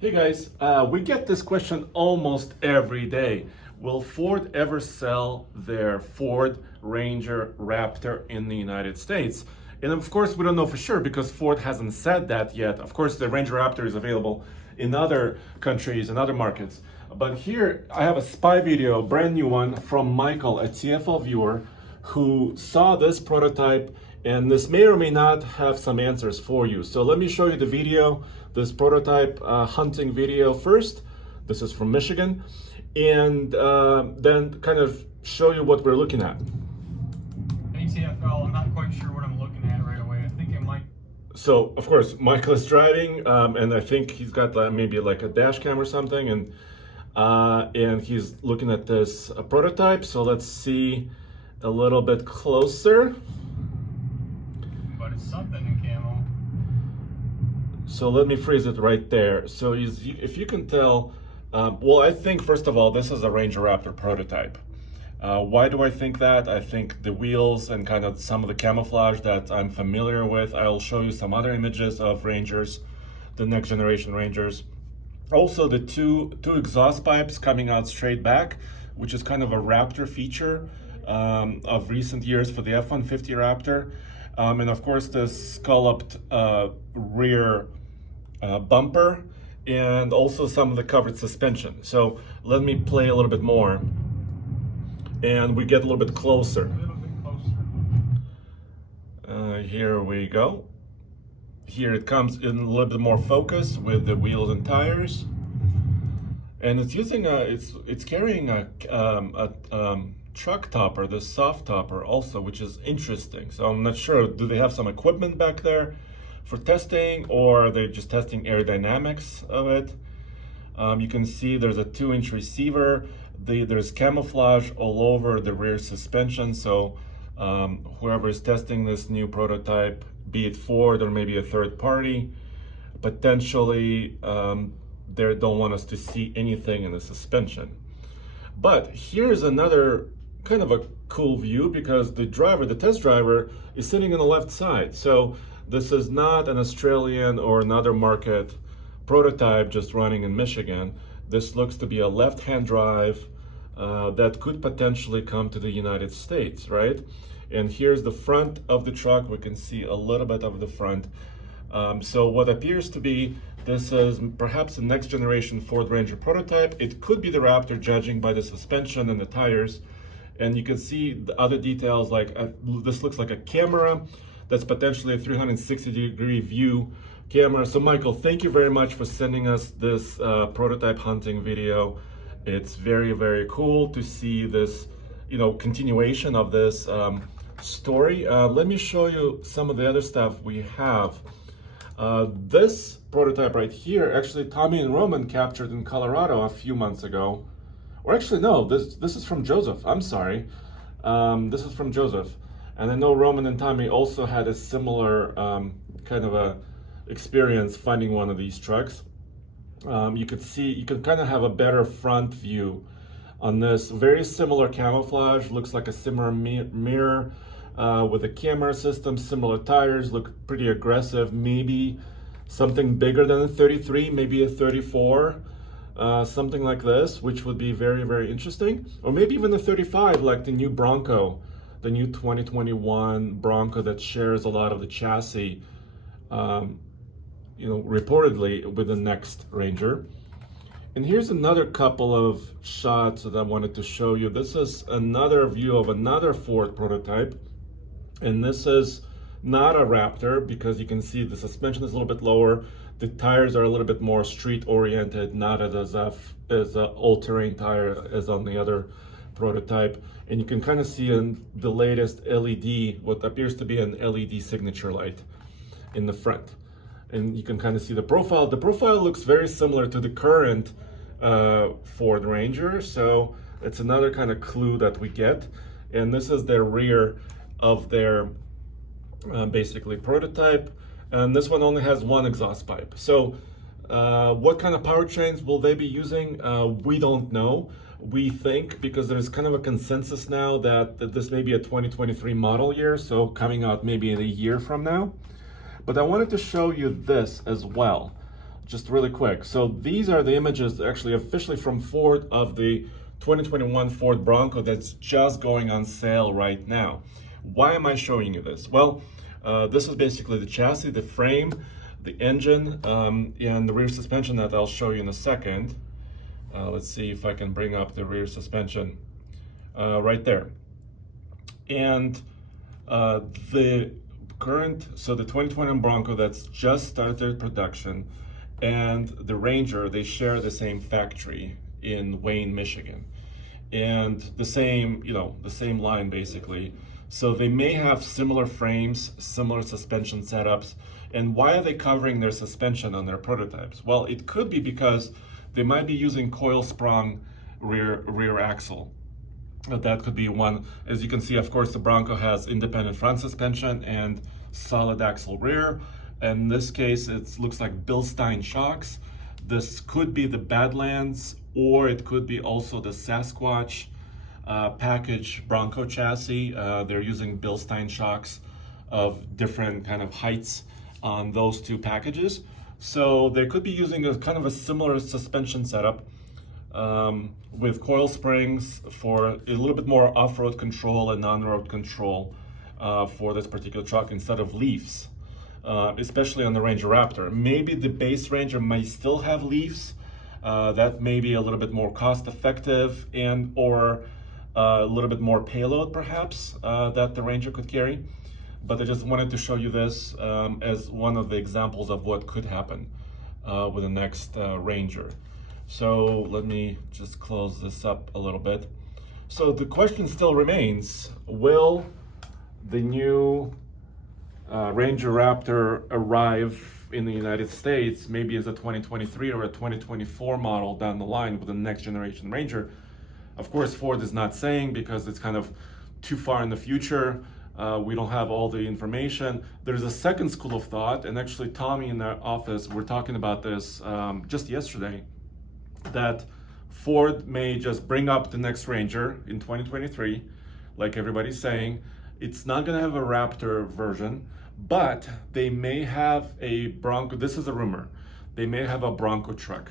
Hey guys, we get this question almost every day. Will Ford ever sell their Ford Ranger Raptor in the United States? And of course, we don't know for sure because Ford hasn't said that yet. Of course, the Ranger Raptor is available in other countries and other markets. But here I have a spy video, brand new one from Michael, a TFL viewer, who saw this prototype, and this may or may not have some answers for you. So let me show you the video, this prototype hunting video first. This is from Michigan, and then kind of show you what we're looking at. Hey TFL, I'm not quite sure what I'm looking at right away. I think it might. So of course Michael is driving, and I think he's got maybe like a dash cam or something, and he's looking at this prototype. So let's see a little bit closer. But it's something in camo. So let me freeze it right there. So if you can tell, well, I think first of all, this is a Ranger Raptor prototype. Why do I think that? I think the wheels and kind of some of the camouflage that I'm familiar with. I'll show you some other images of Rangers, the next generation Rangers. Also the two exhaust pipes coming out straight back, which is kind of a Raptor feature of recent years for the F-150 Raptor. And of course the scalloped rear bumper, and also some of the covered suspension. So let me play a little bit more, and we get a little bit closer. A little bit closer. Here we go. Here it comes in a little bit more focus with the wheels and tires, and it's using it's carrying a truck topper, the soft topper also, which is interesting. So I'm not sure, do they have some equipment back there for testing, or are they just testing aerodynamics of it? You can see there's a 2-inch receiver. There's camouflage all over the rear suspension. So whoever is testing this new prototype, be it Ford or maybe a third party, potentially they don't want us to see anything in the suspension. But here's another kind of a cool view, because the test driver is sitting on the left side. So this is not an Australian or another market prototype just running in Michigan. This looks to be a left-hand drive that could potentially come to the United States, right? And here's the front of the truck. We can see a little bit of the front. So what appears to be, this is perhaps the next generation Ford Ranger prototype. It could be the Raptor, judging by the suspension and the tires. And you can see the other details, like this looks like a camera that's potentially a 360-degree view camera. So Michael, thank you very much for sending us this prototype hunting video. It's very, very cool to see this, continuation of this story. Let me show you some of the other stuff we have. This prototype right here, actually Tommy and Roman captured in Colorado a few months ago. Or actually, no, this is from Joseph. I'm sorry. This is from Joseph. And I know Roman and Tommy also had a similar kind of a experience finding one of these trucks. You can kind of have a better front view on this. Very similar camouflage, looks like a similar mirror with a camera system, similar tires, look pretty aggressive. Maybe something bigger than a 33, maybe a 34. Something like this, which would be very, very interesting. Or maybe even the 35, like the new Bronco, the new 2021 Bronco that shares a lot of the chassis, reportedly with the next Ranger. And here's another couple of shots that I wanted to show you. This is another view of another Ford prototype. And this is not a Raptor, because you can see the suspension is a little bit lower. The tires are a little bit more street oriented, not as an all-terrain tire as on the other prototype. And you can kind of see in the latest LED, what appears to be an LED signature light in the front. And you can kind of see the profile. The profile looks very similar to the current Ford Ranger. So it's another kind of clue that we get. And this is the rear of their basically prototype. And this one only has one exhaust pipe. So what kind of powertrains will they be using? We don't know. We think, because there's kind of a consensus now that this may be a 2023 model year, so coming out maybe in a year from now. But I wanted to show you this as well. just really quick. So these are the images actually officially from Ford of the 2021 Ford Bronco that's just going on sale right now. Why am I showing you this? Well, this is basically the chassis, the frame, the engine, and the rear suspension that I'll show you in a second. Let's see if I can bring up the rear suspension right there. And the 2021 Bronco that's just started production and the Ranger, they share the same factory in Wayne, Michigan. And the same line basically. So they may have similar frames, similar suspension setups. And why are they covering their suspension on their prototypes? Well, it could be because they might be using coil sprung rear axle. That could be one. As you can see, of course, the Bronco has independent front suspension and solid axle rear. In this case, it looks like Bilstein shocks. This could be the Badlands, or it could be also the Sasquatch package Bronco chassis. They're using Bilstein shocks of different kind of heights on those two packages. So they could be using a kind of a similar suspension setup with coil springs for a little bit more off-road control and on-road control for this particular truck instead of leaves, especially on the Ranger Raptor. Maybe the base Ranger might still have leaves. That may be a little bit more cost-effective and or a little bit more payload perhaps that the Ranger could carry. But I just wanted to show you this as one of the examples of what could happen with the next Ranger. So let me just close this up a little bit. So the question still remains, will the new Ranger Raptor arrive in the United States maybe as a 2023 or a 2024 model down the line with the next generation Ranger? Of course, Ford is not saying because it's kind of too far in the future. We don't have all the information. There's a second school of thought, and actually Tommy in our office, we're talking about this just yesterday, that Ford may just bring up the next Ranger in 2023, like everybody's saying. It's not gonna have a Raptor version, but they may have a Bronco, this is a rumor, they may have a Bronco truck.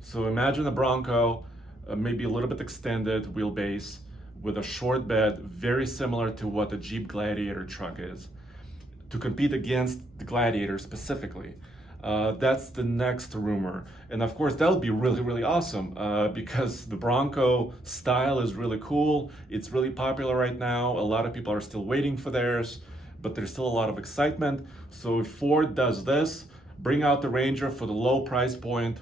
So imagine a Bronco, maybe a little bit extended wheelbase, with a short bed, very similar to what the Jeep Gladiator truck is, to compete against the Gladiator specifically. That's the next rumor. And of course, that would be really, really awesome because the Bronco style is really cool. It's really popular right now. A lot of people are still waiting for theirs, but there's still a lot of excitement. So if Ford does this, bring out the Ranger for the low price point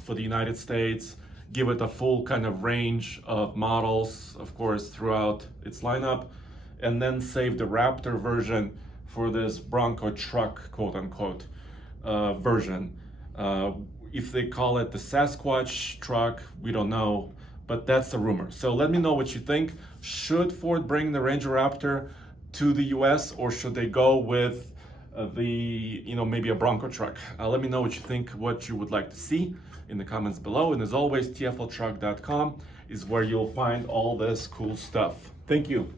for the United States, give it a full kind of range of models, of course, throughout its lineup, and then save the Raptor version for this Bronco truck, quote unquote, version. If they call it the Sasquatch truck, we don't know, but that's the rumor. So let me know what you think. Should Ford bring the Ranger Raptor to the US, or should they go with maybe a Bronco truck? Let me know what you think, what you would like to see in the comments below. And as always, tfltruck.com is where you'll find all this cool stuff. Thank you.